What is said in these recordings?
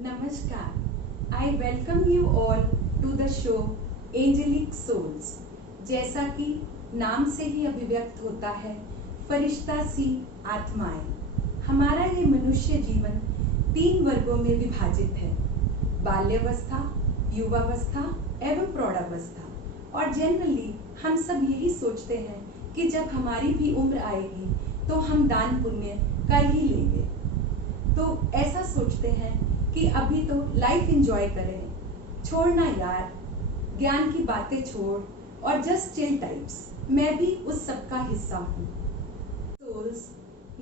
नमस्कार। I welcome you all to the show angelic souls. जैसा कि नाम से ही अभिव्यक्त होता है, फरिश्ता सी आत्माएं। हमारा ये मनुष्य जीवन 3 वर्गों में विभाजित है: बाल्यावस्था, युवावस्था एवं प्रौढ़ावस्था। और जनरली हम सब यही सोचते हैं कि जब हमारी भी उम्र आएगी तो हम दान पुण्य कर ही लेंगे। तो ऐसा सोचते हैं कि अभी तो लाइफ एंजॉय करें, छोड़ना यार, ज्ञान की बातें छोड़ और जस्ट चिल टाइप्स। मैं भी उस सब का हिस्सा हूँ। सोल्स,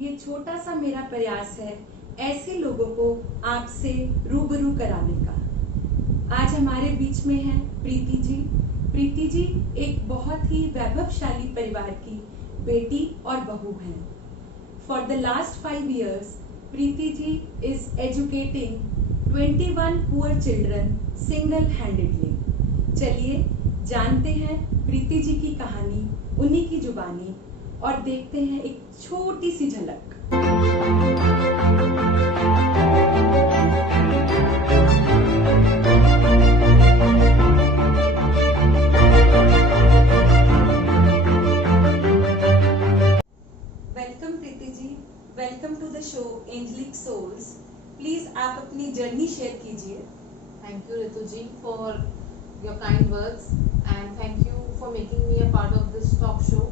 ये छोटा सा मेरा प्रयास है ऐसे लोगों को आपसे रूबरू कराने का। आज हमारे बीच में हैं प्रीति जी। प्रीति जी एक बहुत ही वैभवशाली परिवार की बेटी और बहू हैं। For the last 5 years, Preeti ji is educating 21 poor children single-handedly. चलिए जानते हैं प्रीति जी की कहानी उन्हीं की जुबानी और देखते हैं एक छोटी सी झलक। Welcome Preeti ji, welcome to the show angelic souls. Please आप अपनी जर्नी शेयर कीजिए। Thank you, Ritu ji, for your kind words and thank you for making me a part of this talk show.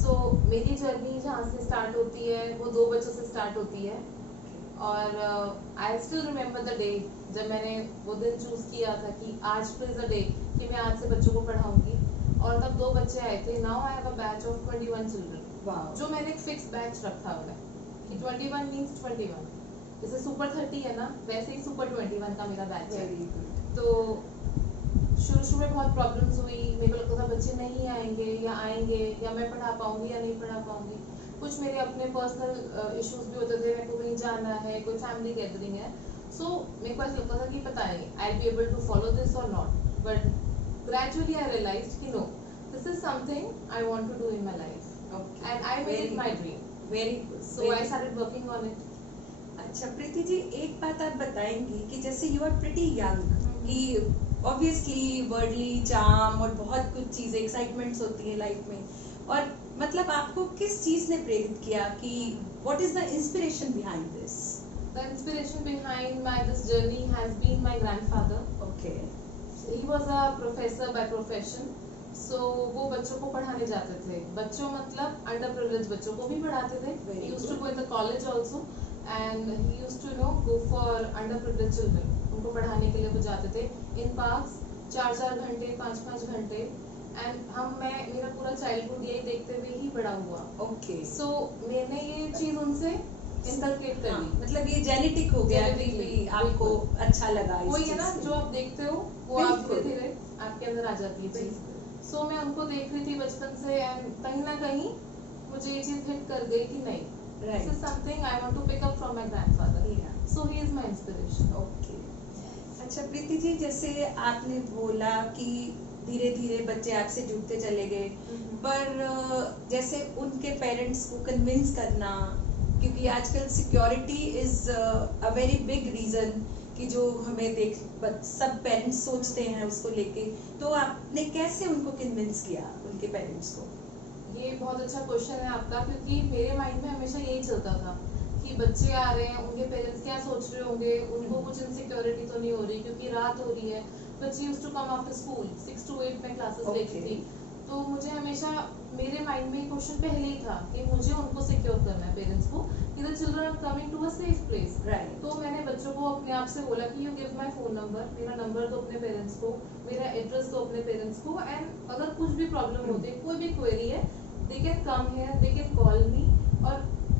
So, मेरी journey जहाँ से start होती है वो 2 बच्चों से स्टार्ट होती है और I still remember the day जब मैंने वो दिन चूज किया था कि आज इज द डे कि मैं आज से बच्चों को पढ़ाऊंगी और तब 2 बच्चे आए थे। Now I have a batch of 21 children. Wow. जो मैंने एक फिक्स बैच रखा हुआ है कि 21 मींस 21, जैसे सुपर 30 है ना वैसे ही सुपर 21 का मेरा बैच है। तो शुरू में बहुत प्रॉब्लम्स हुई, मेरे को लगता था बच्चे नहीं आएंगे या मैं पढ़ा पाऊंगी या नहीं पढ़ा पाऊंगी। कुछ मेरे अपने पर्सनल इश्यूज भी होते थे, मेरे को कहीं जाना है, कोई फैमिली गैदरिंग है। सो मेरे को ऐसा लगता था कि पता नहीं I be able to follow this और not, but gradually I realized कि no, this is something I want to do in my life and I made it my dream. Very good. So I started working on it. अच्छा प्रीति जी, एक बात आप बताएंगी कि जैसे you are pretty young, कि obviously worldly charm और बहुत कुछ चीजें एक्साइटमेंट्स होती है लाइफ में, और मतलब आपको किस चीज ने प्रेरित किया कि what is the inspiration behind this? The inspiration behind this journey has been my grandfather. Okay. He was a professor by profession. So वो बच्चों को पढ़ाने जाते थे। बच्चों मतलब अंडर प्रिविलेज बच्चों को भी पढ़ाते थे। He used to go in the college also and he used to go for underprivileged children. उनको पढ़ाने के लिए वो जाते थे इन पार्क्स 4-4 घंटे 5-5 घंटे। एंड मेरा पूरा चाइल्डहुड यही देखते हुए ही बड़ा हुआ। ओके। सो मैंने ये चीज उनसे इनकलकेट कर ली। मतलब ये जेनेटिक हो गया कि आपको अच्छा लगा। वही है ना, जो आप देखते हो वो आप धीरे धीरे आपके अंदर आ जाती है चीज। सो मैं उनको देख रही थी बचपन से एंड कहीं ना कहीं मुझे ये चीज हिट कर गई कि नहीं, this is something I want to pick up from my grandfather. So he is my inspiration. Okay. अच्छा प्रीति जी, जैसे आपने बोला कि धीरे धीरे बच्चे आपसे जुड़ते चले गए, पर जैसे उनके पेरेंट्स को कन्विंस करना, क्योंकि आजकल security is a very big reason कि जो हमें सब पेरेंट्स सोचते हैं उसको लेके, तो आपने कैसे उनको कन्विंस किया उनके पेरेंट्स को? ये बहुत अच्छा क्वेश्चन है आपका, क्योंकि मेरे माइंड में हमेशा यही चलता था कि बच्चे आ रहे हैं, उनके पेरेंट्स क्या सोच रहे होंगे, उनको कुछ इनसिक्योरिटी तो नहीं हो रही क्योंकि रात हो रही है। बच्चे used to come after school 6 to 8 में क्लासेस लेती थी। तो मुझे हमेशा मेरे माइंड में क्वेश्चन पहले ही था कि मुझे उनको सिक्योर करना है पेरेंट्स को कि the children are coming to a safe place. तो मैंने बच्चों को अपने आप से बोला कि you give my phone number, मेरा नंबर दो अपने पेरेंट्स को, मेरा एड्रेस दो अपने पेरेंट्स को, एंड अगर कुछ भी प्रॉब्लम होती है, कोई भी क्वेरी है, they can come here, they can call मी। और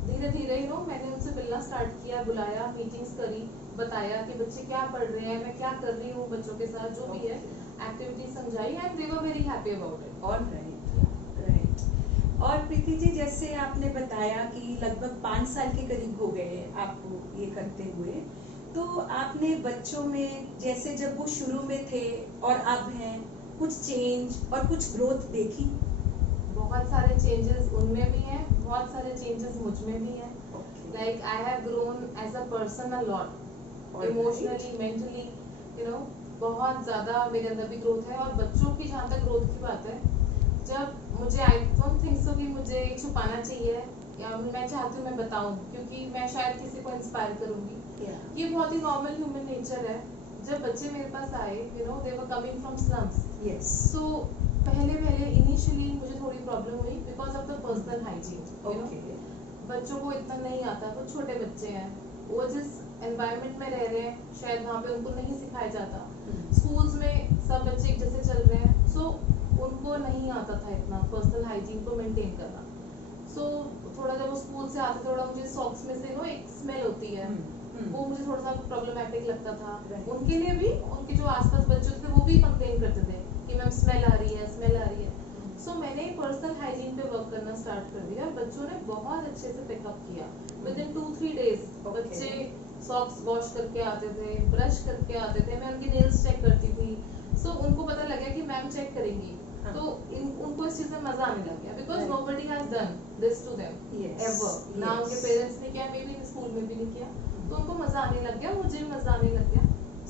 धीरे धीरे मैंने उनसे मिलना स्टार्ट किया, बुलाया, मीटिंग्स करी, बताया कि बच्चे क्या पढ़ रहे हैं, मैं क्या कर रही हूँ बच्चों के साथ, जो भी है एक्टिविटी समझाई and they were very happy about it. Alright. और प्रीति जी, जैसे आपने बताया कि लगभग 5 साल के करीब हो गए आपको ये करते हुए, तो आपने बच्चों में जैसे जब वो शुरू में थे और अब हैं, कुछ चेंज और कुछ ग्रोथ देखी? बहुत सारे चेंजेस उनमें भी हैं, बहुत सारे चेंजेस मुझ में भी हैं। Like I have grown as a person a lot. Alright. Emotionally, mentally, you know, बहुत ज़्यादा मेरे अंदर भी ग्रोथ है। और बच्चों की जहाँ तक ग्रोथ की बात है, जब मुझे आई डोंट थिंक सो कि मुझे छुपाना चाहिए, या मैं चाहती हूँ मैं बताऊँ, क्योंकि मैं शायद किसी को इंस्पायर करूँगी। Yeah. ये बहुत ही नॉर्मल ह्यूमन नेचर है। जब बच्चे मेरे पास आए, you know, they were coming from slums, Yes. सो पहले इनिशियली मुझे थोड़ी प्रॉब्लम हुई because of the personal hygiene, you know. Okay. बच्चों को इतना नहीं आता, वो छोटे बच्चे हैं, वो जिस एनवायरनमेंट में रह रहे हैं शायद वहाँ पे उनको नहीं सिखाया जाता। स्कूल्स में सब बच्चे एक जैसे चल रहे हैं, सो उनको नहीं आता था इतना पर्सनल हाइजीन को मेंटेन करना। सो थोड़ा जब वो स्कूल से आते, थोड़ा मुझे सॉक्स में से नो एक स्मेल होती है, वो मुझे थोड़ा सा प्रॉब्लमैटिक लगता था। Right. उनके लिए भी, उनके जो आसपास बच्चे थे वो भी कंप्लेन करते थे कि मैम स्मेल आ रही है, स्मेल आ रही है। सो मैंने पर्सनल हाइजीन पे वर्क करना स्टार्ट कर दिया, और बच्चों ने बहुत अच्छे से पिकअप किया। With in 2-3 days Okay. बच्चे सॉक्स वॉश करके आते थे, ब्रश करके आते थे, मैं उनकी नेल्स चेक करती थी। सो उनको पता लगा कि मैम चेक करेंगी, हाँ. तो उनको इस चीज में मजा आने लग गया, because Right. Nobody has done this to them Yes. Ever. ना Yes. उनके पेरेंट्स ने किया, मे बी स्कूल में भी नहीं किया, तो उनको मजा आने लग गया, मुझे भी मजा आने लग गया।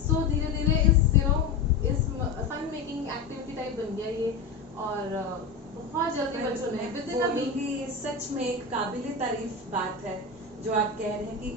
सो धीरे धीरे इस यू नो इस फन मेकिंग एक्टिविटी टाइप बन गया ये, और बहुत जल्दी बच्चों ने विद इन अ वीक। बोलूंगी सच में एक काबिले तारीफ बात है जो आप कह रहे हैं कि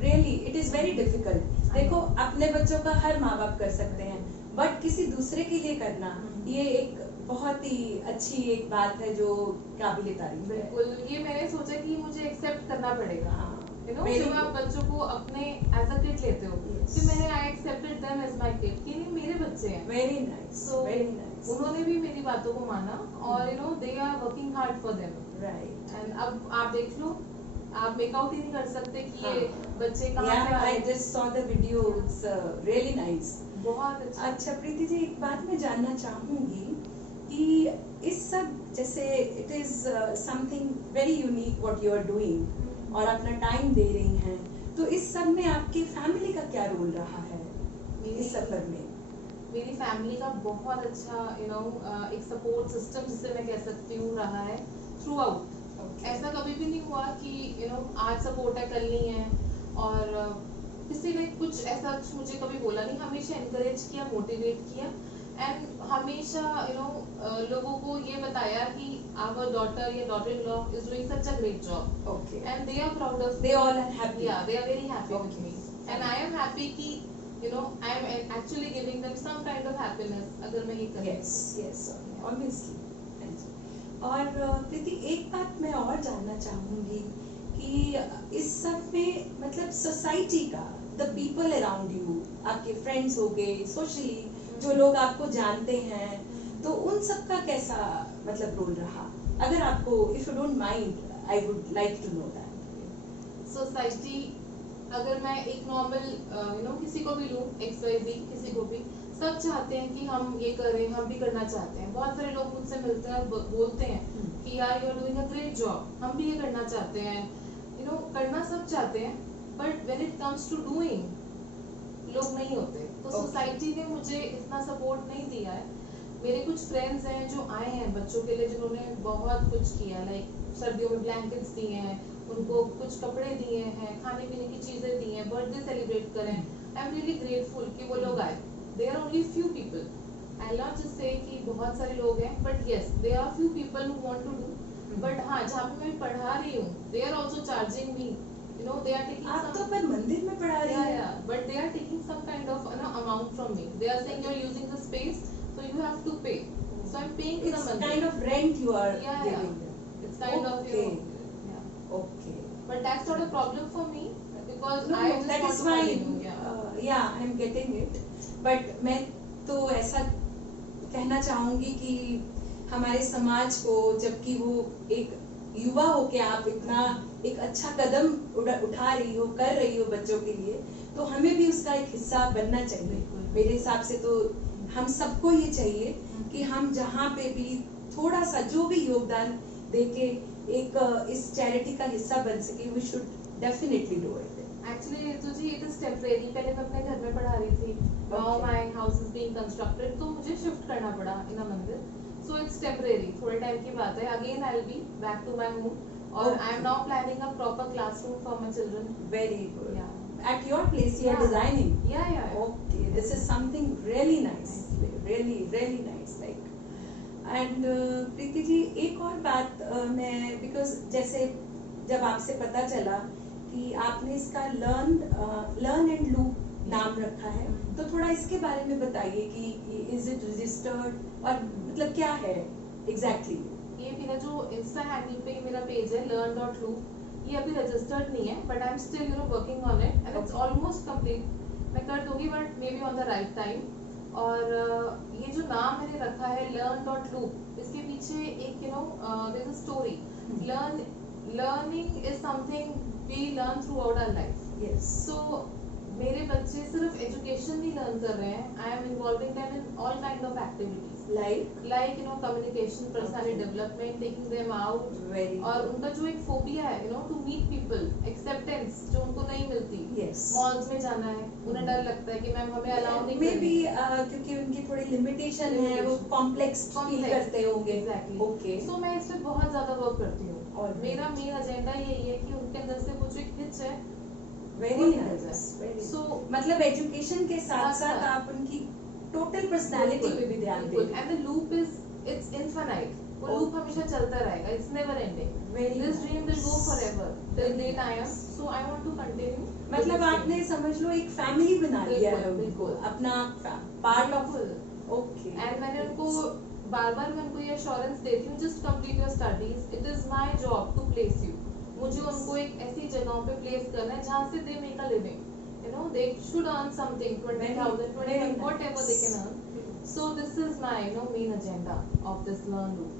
really it is very difficult. देखो, अपने बच्चों का हर माँ बाप कर सकते हैं, बट किसी दूसरे के लिए करना ये एक बहुत ही अच्छी एक बात है जो काबिले तारीफ है। बिल्कुल, ये मैंने सोचा कि मुझे एक्सेप्ट करना पड़ेगा, हाँ, यू नो। very जब आप good. बच्चों को अपने एज अ किड लेते हो, Yes. फिर मैंने I accepted them as my kid, कि नहीं मेरे बच्चे हैं। Very nice, So, very nice. उन्होंने भी मेरी बातों को माना, और you know they are working hard for them. Right. And अब आप देख लो, आप मेक आउट ही नहीं कर सकते कि ये हाँ. बच्चे कहाँ से आई आए। Just saw the video, it's really nice. बहुत अच्छा। अच्छा प्रीति जी, एक बात मैं जानना चाहूंगी कि इस सब, जैसे it is something very unique what you are doing और अपना टाइम दे रही हैं, तो इस सब में आपकी फैमिली का क्या रोल रहा है इस सफर में? मेरी फैमिली का बहुत अच्छा यू नो एक सपोर्ट सिस्टम जिसे मैं कह सकती हूँ रहा है थ्रू आउट। ऐसा कभी भी नहीं हुआ कि यू नो आज सपोर्ट है कल नहीं है, और किसी ने कुछ ऐसा मुझे कभी बोला नहीं, हमेशा एनकरेज किया, मोटिवेट किया, एंड हमेशा यू नो लोगों को ये बताया कि आवर डॉटर या daughter in law is doing such a great job, okay, and they are proud of, they all are happy, yeah they are very happy with Okay. Me, and I am happy कि you know I am actually giving them some kind of happiness अगर मैं ये करूँ। Yes yes obviously. और प्रीति, एक बात मैं और जानना चाहूंगी कि इस सब में मतलब सोसाइटी का, द पीपल अराउंड यू, आपके फ्रेंड्स हो गए, सोशली जो लोग आपको जानते हैं, तो उन सब का कैसा मतलब रोल रहा? अगर आपको, if you don't mind, I would like to know that. Society, अगर मैं एक नॉर्मल यू नो किसी को भी लूँ, XYZ किसी को भी, सब चाहते हैं कि हम ये करें, हम भी करना चाहते हैं। बहुत सारे लोग मुझसे मिलते हैं और बोलते हैं कि यार you are doing a great job, हम भी ये करना चाहते हैं, यू नो करना सब चाहते हैं, but when it comes to doing लोग नहीं होते। तो Okay. सोसाइटी ने मुझे इतना सपोर्ट नहीं दिया है। मेरे कुछ फ्रेंड्स हैं जो आए हैं बच्चों के लिए, जिन्होंने बहुत कुछ किया, लाइक सर्दियों में ब्लैंकेट्स दिए हैं, उनको कुछ कपड़े दिए हैं, खाने पीने की चीजें दी हैं, बर्थडे सेलिब्रेट करें। आई एम रियली ग्रेटफुल कि वो लोग आए। There are only few people, I not just say कि बहुत सारे लोग हैं, but yes there are few people who want to do. But हाँ, जहाँ पे मैं पढ़ा रही हूँ, they are also charging me, you know they are taking आप तो पर मंदिर में पढ़ा रही हैं। yeah, but they are taking some kind of amount from me. They are saying you are using the space, so you have to pay. So I'm paying to the It's mandir. kind of rent you are Yeah, giving yeah. them. It's kind of you Okay. know, yeah. Okay. But that's not a problem for me because No, I just that want is to why, continue. Yeah. yeah, I'm getting it. But मैं तो ऐसा कहना चाहूंगी कि हमारे समाज को, जबकि वो एक युवा हो के आप इतना एक अच्छा कदम उठा रही हो, कर रही हो बच्चों के लिए, तो हमें भी उसका एक हिस्सा बनना चाहिए। बिल्कुल। मेरे हिसाब से तो हम सबको ये चाहिए कि हम जहाँ पे भी थोड़ा सा जो भी योगदान देके एक इस चैरिटी का हिस्सा बन सके, we should definitely do it. Actually, तो जी it is temporary. पहले मैं अपने घर में पढ़ा रही थी. Now Okay. my house is being constructed, तो मुझे शिफ्ट करना पड़ा इन अ मंदिर. So it's temporary. थोड़े टाइम की बात है. Again I'll be back to my home. और Okay. I am now planning a proper classroom for my children. Very good. Yeah. at your place you are Yeah. designing. Yeah. Okay, this is something really nice, really nice, like. And Preeti ji, एक और बात मैं, because जैसे जब आपसे पता चला कि आपने इसका लर्न एंड लूप नाम रखा है, तो थोड़ा इसके बारे में बताइए कि इज इट रजिस्टर्ड और मतलब क्या है एग्जैक्टली? ये मेरा जो इंस्टा हैंडल पे मेरा पेज है learn.loop, ये अभी रजिस्टर्ड नहीं है, but I am still working on it and it's almost complete. मैं कर दूंगी but may be on the right time. और ये जो नाम मैंने रखा है learn.loop, इसके पीछे एक there is a story. Learning is something we learn throughout our life. Yes. So मेरे बच्चे सिर्फ एजुकेशन नहीं लर्न कर रहे हैं, I am involving them in all kind of activities like communication, personality development, taking them out। Very और उनका जो एक फोबिया है to meet people, acceptance जो उनको नहीं मिलती। Yes. मॉल्स में जाना है, उन्हें डर लगता है कि मैम हमें अलाउ नहीं मे बी करेंगे। क्योंकि उनकी थोड़ी लिमिटेशन है, वो कॉम्प्लेक्स फील करते होंगे। Exactly. ओके। So मैं इस पे बहुत ज्यादा वर्क करती हूँ और Alright. मेरा मेन एजेंडा यही है कि उनके अंदर से वो जो एक हिच है वेरी वो निकल नाइस, जाए। वेरी। So मतलब एजुकेशन के साथ साथ साथ-साथ आप उनकी टोटल पर्सनालिटी पे भी ध्यान दें। And the loop is it's infinite. वो लूप हमेशा चलता रहेगा, it's never ending. Very this dream will go nice. Forever till date I am, so I want to continue. मतलब आपने समझ लो एक फैमिली बना लिया है बिल्कुल, उनको, बिल्कुल। अपना पार्ट ऑफ। बिल्कुल। ओके। एंड मैंने उनको बार-बार मैं उनको ये एश्योरेंस देती हूँ, just complete your studies, it is my job to place you. मुझे उनको एक ऐसी जगहों पे प्लेस करना है जहाँ से they make a living, they should earn something, 20,000, 21, whatever they can earn. So this is my main agenda of this learn loop.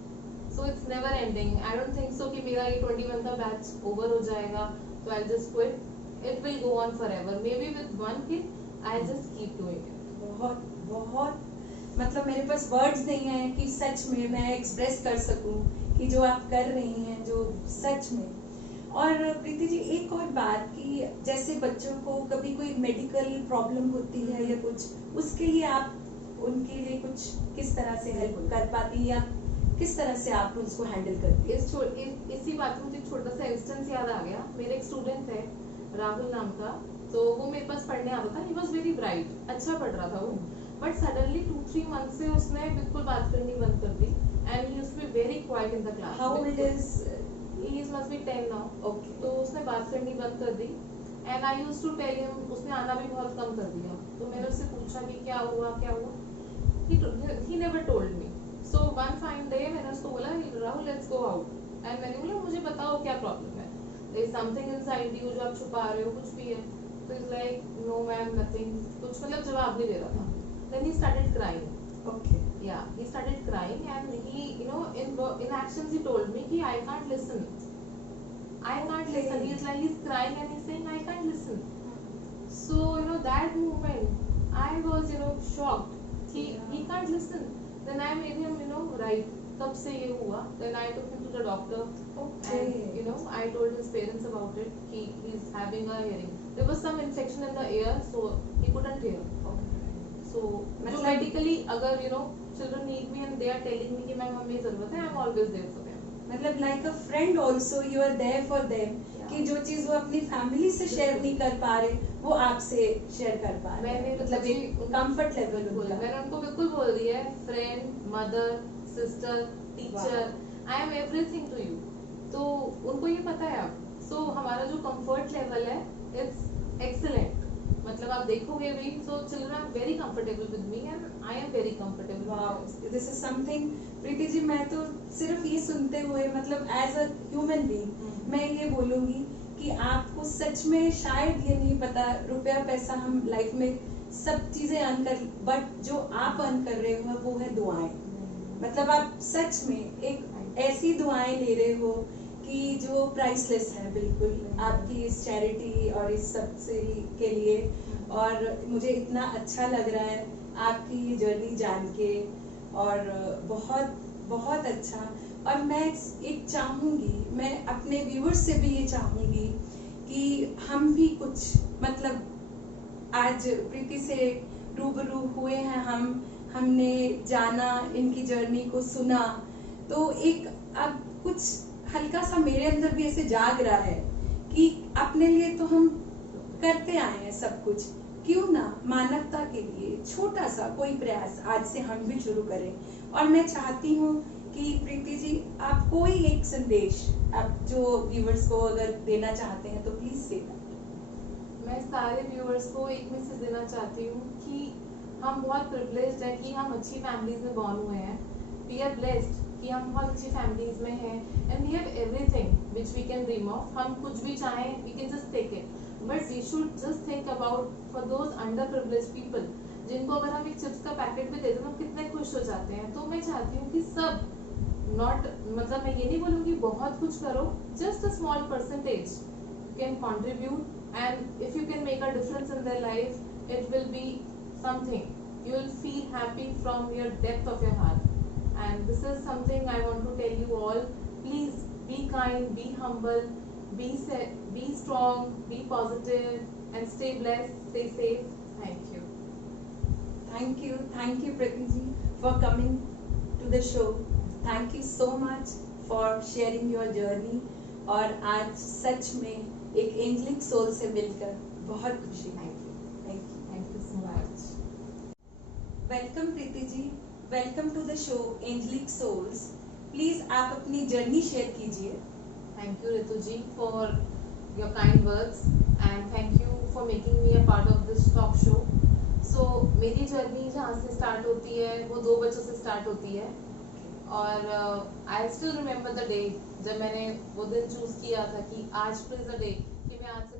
So it's never ending. I don't think so कि मेरा ये 21 का batch over हो जाएगा तो I'll just quit. It will go on forever. Maybe with one kid, I'll just keep doing it. बहुत मतलब मेरे पास वर्ड्स नहीं है कि सच में मैं एक्सप्रेस कर सकूं कि जो आप कर रही हैं, जो सच में। और प्रीति जी, एक और बात कि जैसे बच्चों को कभी कोई मेडिकल प्रॉब्लम होती है या कुछ, उसके लिए आप उनके लिए कुछ किस तरह से हेल्प कर पाती हैं या किस तरह से आप उसको हैंडल करती हैं? इसी बात में मुझे एक छोटा सा इंस्टेंस याद आ गया। मेरे एक स्टूडेंट है राहुल नाम का, तो वो मेरे पास पढ़ने आता था। ही वॉज वेरी ब्राइट, अच्छा पढ़ रहा था वो, बट सडनली 2-3 मंथ से उसने बिल्कुल बात करनी बंद कर दी and he used to be very quiet in the class. How old is? He must be 10 now. Okay. तो उसने बात करनी बंद कर दी and I used to tell him, उसने आना भी बहुत कम कर दिया। तो मैंने उससे पूछा कि क्या हुआ। He never told me. So one fine day मैंने उसको बोला, Rahul let's go out. And मैंने बोला मुझे बताओ क्या प्रॉब्लम है, there is something inside you जो आप छुपा रहे हो, कुछ भी है। तो is like no ma'am nothing, कुछ मतलब जवाब नहीं दे रहा था। Then he started crying. Okay. Yeah, he started crying and he, in actions he told me कि I can't listen. I can't Okay. listen. He's crying and he's saying I can't listen. So that moment I was shocked. He can't listen. Then I made him right. तब से ये हुआ. Then I took him to the doctor. Okay. And I told his parents about it. He's having a hearing. There was some infection in the ear, so he couldn't hear. So मतलब medically अगर children need me and they are telling me कि ma'am हमें जरूरत है, I'm always there for them. मतलब like a friend also you are there for them. Yeah. कि जो चीज वो अपनी फैमिली से शेयर नहीं कर पा रहे, वो आपसे शेयर कर पा रहे मैंने हैं। मतलब एक कंफर्ट लेवल उनका। मैंने उनको बिल्कुल बोल दिया है, friend, mother, sister, teacher, I am everything to you. तो उनको ये पता है अब। सो हमारा जो कंफर्ट लेवल है इट्स एक्सीलेंट। मतलब आप देखोगे भी, so children are very comfortable with me and I am very comfortable. Wow, this is something. Preeti ji, मैं तो सिर्फ ये सुनते हुए मतलब एज अ ह्यूमन बीइंग मैं ये बोलूंगी कि आपको सच में शायद ये नहीं पता, रुपया पैसा हम लाइफ में सब चीजें अर्न कर, बट जो आप अर्न कर रहे हो वो है दुआएं। मतलब आप सच में एक ऐसी दुआएं ले रहे हो कि जो प्राइसलेस है बिल्कुल, आपकी इस चैरिटी और इस सब से के लिए। और मुझे इतना अच्छा लग रहा है आपकी ये जर्नी जान के, और बहुत बहुत अच्छा। और मैं एक चाहूँगी, मैं अपने व्यूअर्स से भी ये चाहूँगी कि हम भी कुछ मतलब आज प्रीति से रूबरू हुए हैं, हमने जाना, इनकी जर्नी को सुना, तो एक अब कुछ हल्का सा मेरे अंदर भी ऐसे जाग रहा है कि अपने लिए तो हम करते आए हैं सब कुछ, क्यों ना मानवता के लिए छोटा सा कोई प्रयास आज से हम भी शुरू करें। और मैं चाहती हूँ कि प्रीति जी, आप कोई एक संदेश आप जो व्यूअर्स को अगर देना चाहते हैं तो प्लीज से। मैं सारे व्यूअर्स को एक मैसेज देना चाहती हूँ कि हम बहुत प्रिविलेज्ड हैं कि हम अच्छी फैमिलीज में बॉर्न हुए हैं। वी आर ब्लेस्ड कि हम बहुत अच्छी फैमिलीज में हैं and we have everything which we can dream of. हम कुछ भी चाहें we can just take it, but we should just think about for those underprivileged people जिनको अगर हम एक चिप्स का पैकेट भी दे दें तो कितने खुश हो जाते हैं। तो मैं चाहती हूँ कि सब नॉट मतलब मैं ये नहीं बोलूँगी बहुत कुछ करो, just a small percentage can contribute, and if you can make a difference in their life, it will be something. You will feel happy from your depth of your heart, and this is something I want to tell you all. Please be kind, be humble, be strong, be positive, and stay blessed, stay safe. Thank you. Thank you Priti ji for coming to the show. Thank you so much for sharing your journey. और आज सच में एक angelic soul से मिलकर बहुत खुशी। Thank you so much. Welcome Preeti ji, welcome to the show angelic souls. Please आप अपनी जर्नी शेयर कीजिए। Thank you Ritu ji for your kind words, and thank you for making me a part of this talk show. So मेरी journey जहाँ से start होती है वो 2 बच्चों से स्टार्ट होती है, और I still remember the day जब मैंने वो दिन चूज किया था कि आज इज द डे कि मैं आज से